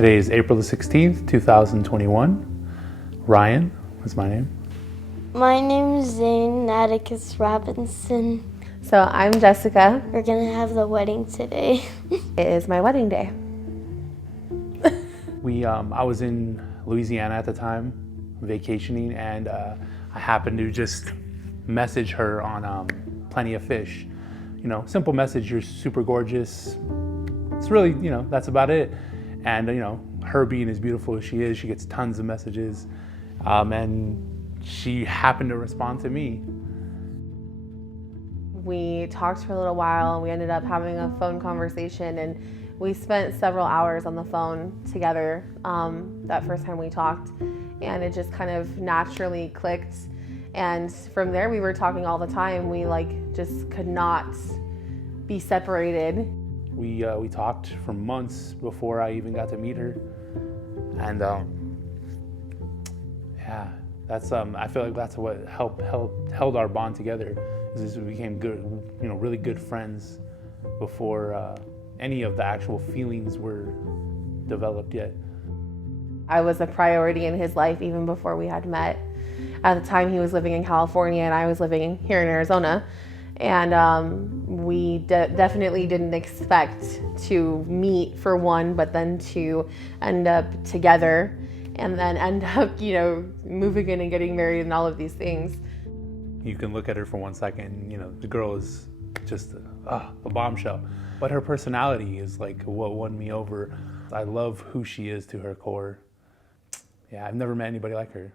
Today is April the 16th, 2021. Ryan is my name. My name is Zane Atticus Robinson. So I'm Jessica. We're gonna have the wedding today. It is my wedding day. I was in Louisiana at the time, vacationing, and I happened to just message her on Plenty of Fish. You know, simple message, you're super gorgeous. It's really, that's about it. And, her being as beautiful as she is, she gets tons of messages. And she happened to respond to me. We talked for a little while and we ended up having a phone conversation, and we spent several hours on the phone together that first time we talked, and it just kind of naturally clicked. And from there we were talking all the time. We just could not be separated. We talked for months before I even got to meet her. And yeah, that's I feel like that's what held our bond together. Is we became good, really good friends before any of the actual feelings were developed yet. I was a priority in his life even before we had met. At the time he was living in California and I was living here in Arizona. And we definitely didn't expect to meet for one, but then to end up together and then end up, moving in and getting married and all of these things. You can look at her for 1 second, the girl is just a bombshell. But her personality is what won me over. I love who she is to her core. Yeah, I've never met anybody like her.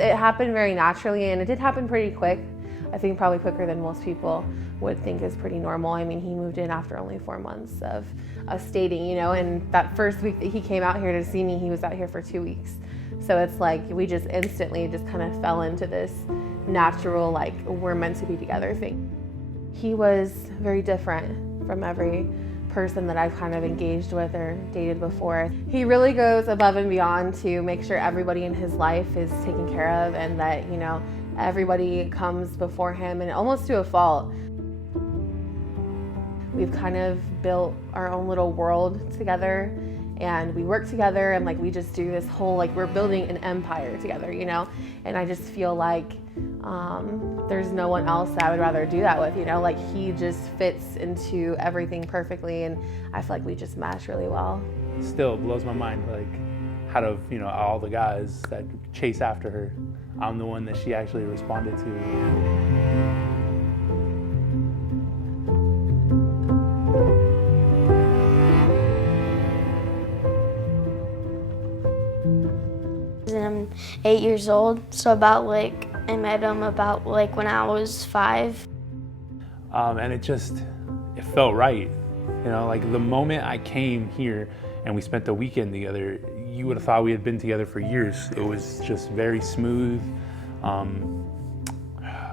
It happened very naturally, and it did happen pretty quick. I think probably quicker than most people would think is pretty normal. I mean, he moved in after only 4 months of us dating, and that first week that he came out here to see me, he was out here for 2 weeks. So it's like we just instantly just kind of fell into this natural, we're meant to be together thing. He was very different from every person that I've kind of engaged with or dated before. He really goes above and beyond to make sure everybody in his life is taken care of, and that, everybody comes before him, and almost to a fault. We've kind of built our own little world together, and we work together, and we just do this whole, we're building an empire together, and I just feel like there's no one else that I would rather do that with, he just fits into everything perfectly, and I feel like we just mesh really well. Still blows my mind, out of, all the guys that chase after her, I'm the one that she actually responded to. I'm 8 years old, so I met him about when I was 5. And it felt right. The moment I came here and we spent the weekend together, you would have thought we had been together for years. It was just very smooth.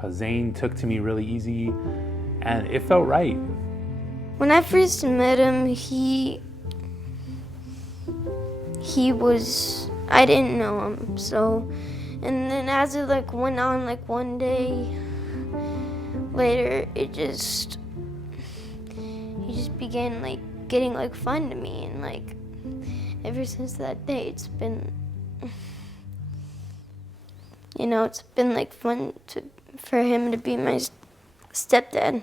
Zane took to me really easy, and it felt right. When I first met him, he was, I didn't know him, so, and then as it went on, one day later, he just began getting fun to me, and ever since that day, it's been, it's been fun for him to be my stepdad.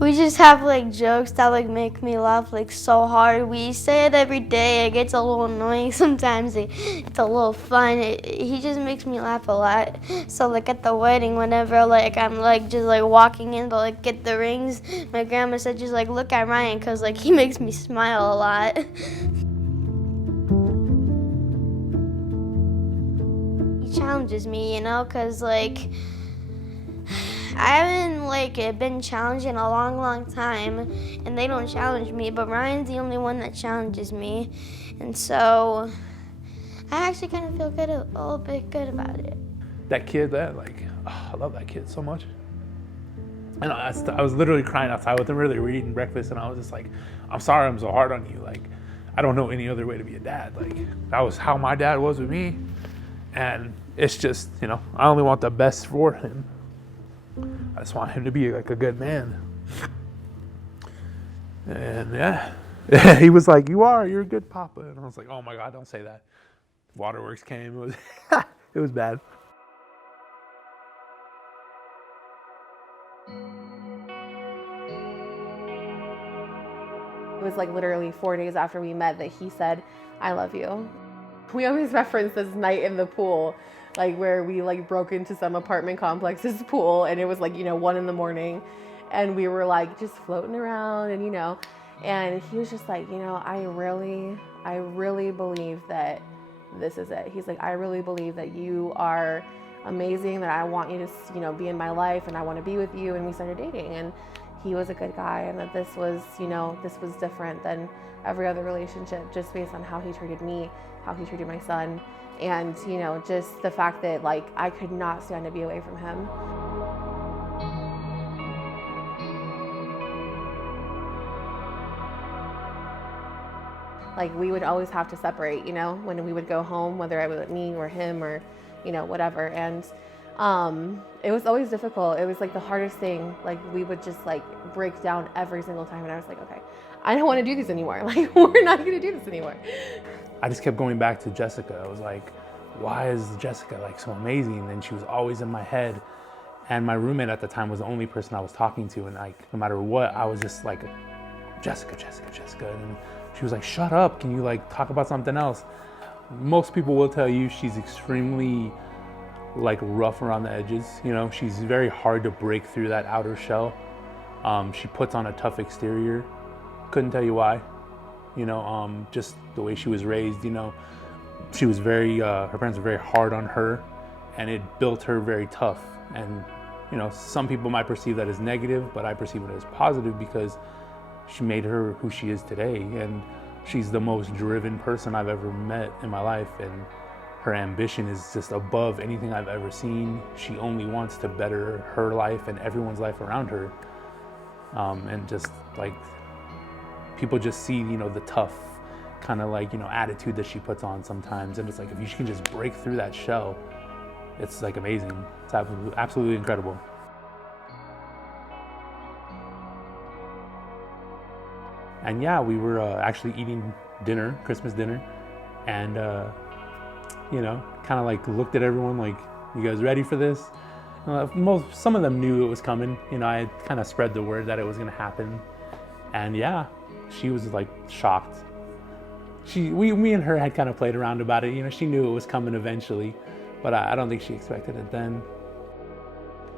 We just have jokes that make me laugh so hard. We say it every day. It gets a little annoying sometimes. It's a little fun. He just makes me laugh a lot. So at the wedding, whenever I'm just walking in to get the rings, my grandma said just look at Ryan, because he makes me smile a lot. He challenges me, because I haven't been challenged in a long time, and they don't challenge me, but Ryan's the only one that challenges me, and so I actually kind of feel good, a little bit good about it. That kid, I love that kid so much. And I was literally crying outside with him. Really, we're eating breakfast, and I was just I'm sorry I'm so hard on you. I don't know any other way to be a dad. Like, that was how my dad was with me. And it's just, you know, I only want the best for him. I just want him to be like a good man. And yeah, he was like, you're a good papa. And I was like, oh my God, don't say that. Waterworks came, it was, it was bad. It was like literally 4 days after we met that he said, I love you. We always reference this night in the pool, like where we like broke into some apartment complex's pool, and it was like, 1 a.m. and we were like just floating around, and and he was just like, I really believe that this is it. He's like, I really believe that you are amazing, that I want you to, be in my life, and I want to be with you. And we started dating, and he was a good guy, and that this was, this was different than every other relationship, just based on how he treated me, how he treated my son, and, just the fact that like I could not stand to be away from him. Like, we would always have to separate, when we would go home, whether it was me or him or, whatever. And it was always difficult. It was like the hardest thing. Like, we would just like break down every single time. And I was like, okay, I don't want to do this anymore. Like, we're not going to do this anymore. I just kept going back to Jessica. I was like, why is Jessica like so amazing? And she was always in my head. And my roommate at the time was the only person I was talking to. And like, no matter what, I was just like, Jessica. And she was like, shut up. Can you like talk about something else? Most people will tell you she's extremely like rough around the edges. She's very hard to break through that outer shell. She puts on a tough exterior. Couldn't tell you why. Just the way she was raised, she was very, her parents were very hard on her, and it built her very tough. And, some people might perceive that as negative, but I perceive it as positive because she made her who she is today. And she's the most driven person I've ever met in my life. And her ambition is just above anything I've ever seen. She only wants to better her life and everyone's life around her. And just like, people just see, the tough kind of like, attitude that she puts on sometimes. And it's like, if you can just break through that shell, it's like amazing. It's absolutely incredible. And yeah, we were actually eating dinner, Christmas dinner. And, kind of like looked at everyone like, you guys ready for this? Some of them knew it was coming. I had kind of spread the word that it was going to happen. And yeah, she was like shocked. Me and her had kind of played around about it. She knew it was coming eventually, but I don't think she expected it then.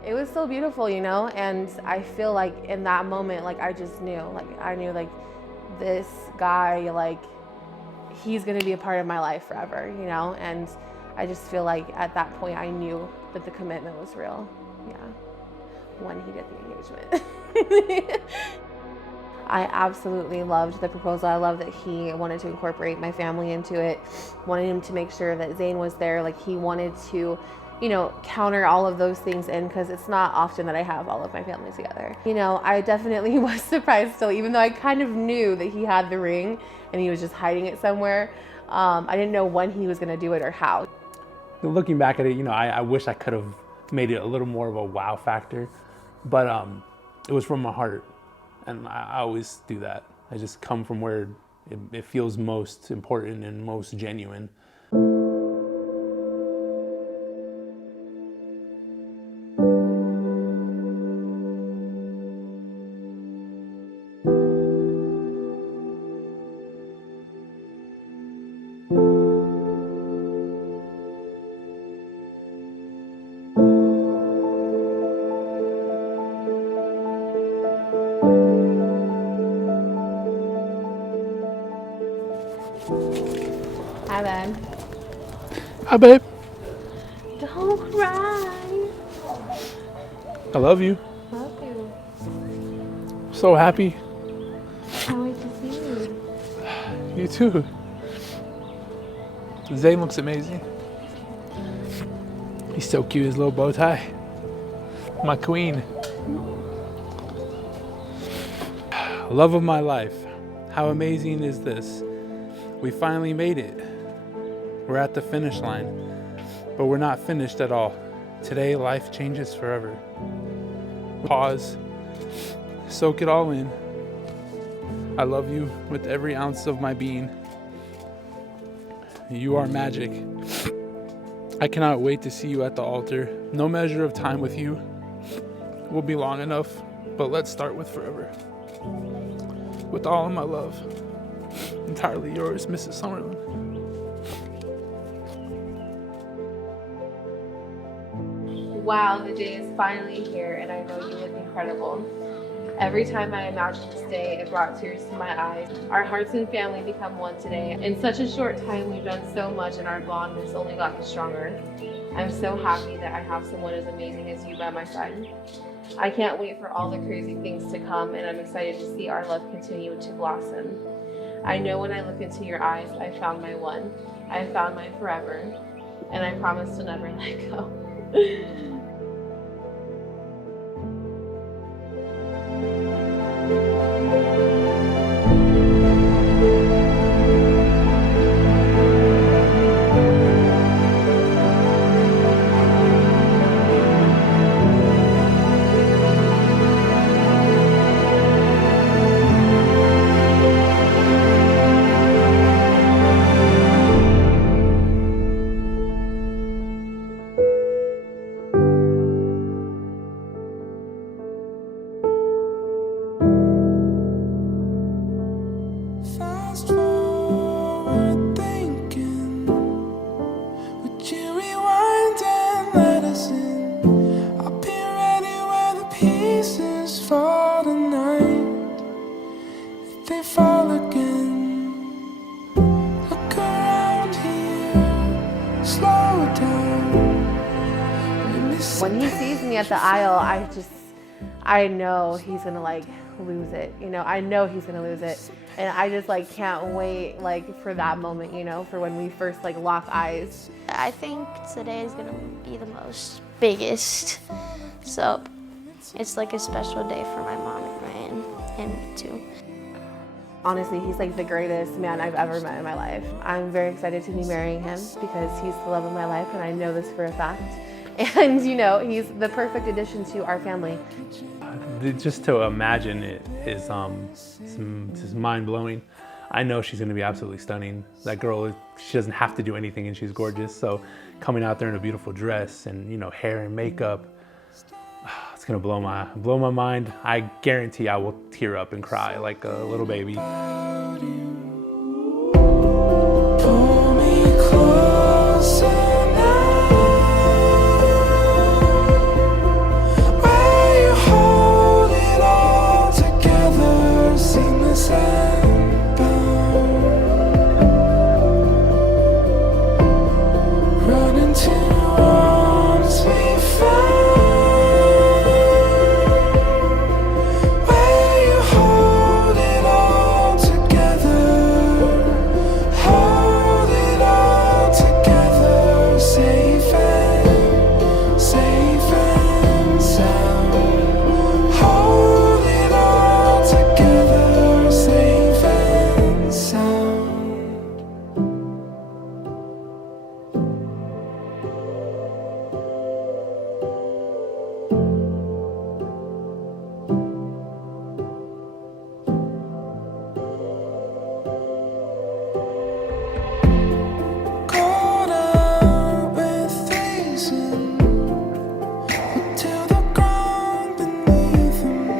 It was so beautiful, and I feel like in that moment, like I just knew, like this guy, like he's gonna be a part of my life forever, and I just feel like at that point I knew that the commitment was real. Yeah, when he did the engagement. I absolutely loved the proposal. I love that he wanted to incorporate my family into it, wanted him to make sure that Zane was there. Like, he wanted to, counter all of those things in, because it's not often that I have all of my family together. I definitely was surprised still, even though I kind of knew that he had the ring and he was just hiding it somewhere. I didn't know when he was going to do it or how. Looking back at it, I wish I could have made it a little more of a wow factor, but it was from my heart. And I always do that. I just come from where it feels most important and most genuine. Hi, Ben. Hi, babe. Don't cry. I love you. Love you. So happy. Can't wait to see you. You too. Zane looks amazing. He's so cute, his little bow tie. My queen. Love of my life. How amazing is this? We finally made it. We're at the finish line, but we're not finished at all. Today, life changes forever. Pause, soak it all in. I love you with every ounce of my being. You are magic. I cannot wait to see you at the altar. No measure of time with you will be long enough, but let's start with forever. With all of my love, entirely yours, Mrs. Sumerlin. Wow, the day is finally here, and I know you look incredible. Every time I imagine this day, it brought tears to my eyes. Our hearts and family become one today. In such a short time, we've done so much, and our bond has only gotten stronger. I'm so happy that I have someone as amazing as you by my side. I can't wait for all the crazy things to come, and I'm excited to see our love continue to blossom. I know when I look into your eyes, I found my one. I found my forever, and I promise to never let go. Fast forward thinking, would you rewind and let us in? I'll be ready where the pieces fall tonight. If they fall again, look around here, slow down. Let me see. When he sees me at the aisle, I know he's gonna like lose it. You know, I know he's gonna lose it. And I just like can't wait like for that moment, you know, for when we first like lock eyes. I think today is gonna be the most biggest. So it's like a special day for my mom and Ryan and me too. Honestly, he's like the greatest man I've ever met in my life. I'm very excited to be marrying him because he's the love of my life, and I know this for a fact. And you know, he's the perfect addition to our family. Just to imagine it is just mind-blowing. I know she's gonna be absolutely stunning. That girl, she doesn't have to do anything and she's gorgeous. So coming out there in a beautiful dress and, you know, hair and makeup, it's gonna blow my mind. I guarantee I will tear up and cry like a little baby. Pull me closer now. Where you hold it all together, seamless and bound. Run into arms we found. Where you hold it all together, hold it all together, safe and sound. Hold it all together, safe and sound. Caught up with reason, till the ground beneath them.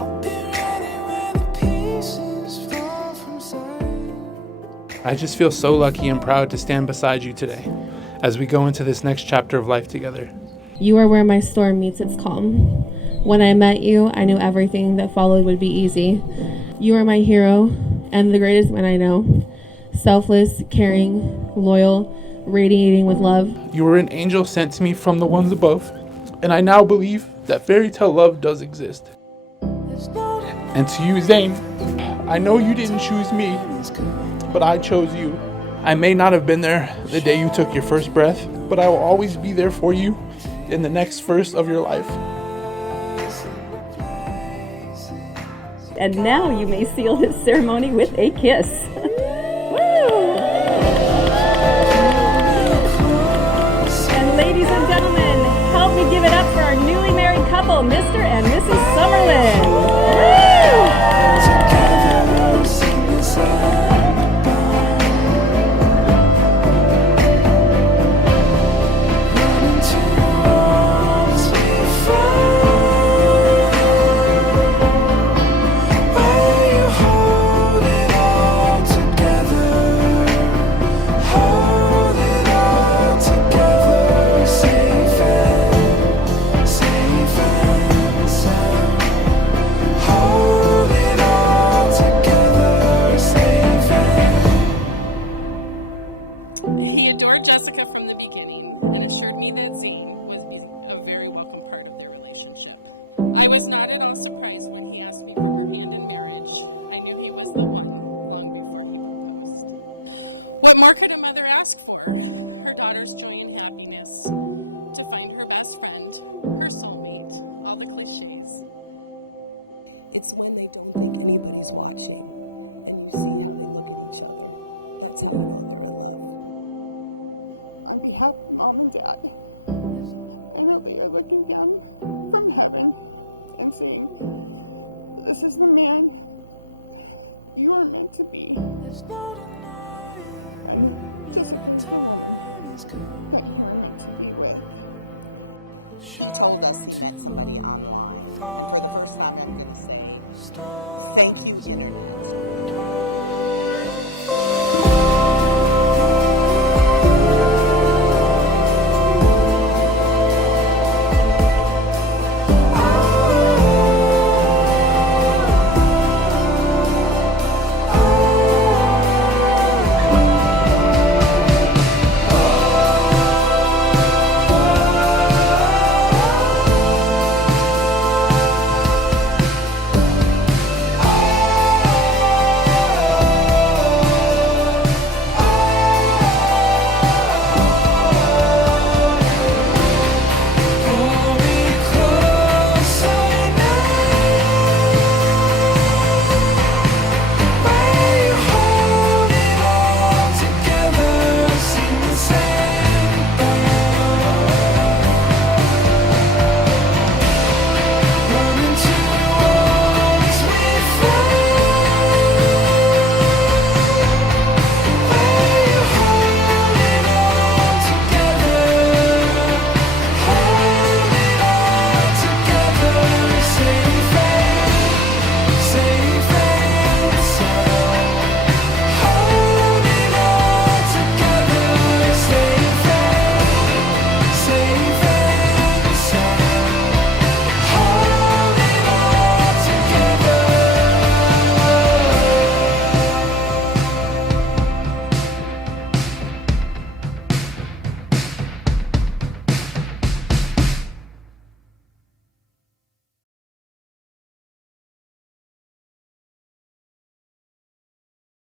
I'll be ready when the pieces fall from sight. I just feel so lucky and proud to stand beside you today as we go into this next chapter of life together. You are where my storm meets its calm. When I met you, I knew everything that followed would be easy. You are my hero and the greatest man I know. Selfless, caring, loyal, radiating with love. You were an angel sent to me from the ones above, and I now believe that fairy tale love does exist. And to you, Zane, I know you didn't choose me, but I chose you. I may not have been there the day you took your first breath, but I will always be there for you in the next verse of your life. And now you may seal this ceremony with a kiss. Woo! and assured me that Zane was a very welcome part of their relationship. I was not at all surprised when he asked me for her hand in marriage. I knew he was the one long before he proposed. What more could a mother ask for? Her daughter's joy and happiness, to find her best friend, her soulmate, all the cliches. It's when they don't think anybody's watching, and you see them look at each other. That's how you know they're in love. On behalf of Mom and Dad, I know they are looking down from heaven and saying, "This is the man you are meant to be." There's no denying just that time is coming that you are meant to be with. She told us he met somebody online, and for the first time I'm going to say, thank you, Jennifer.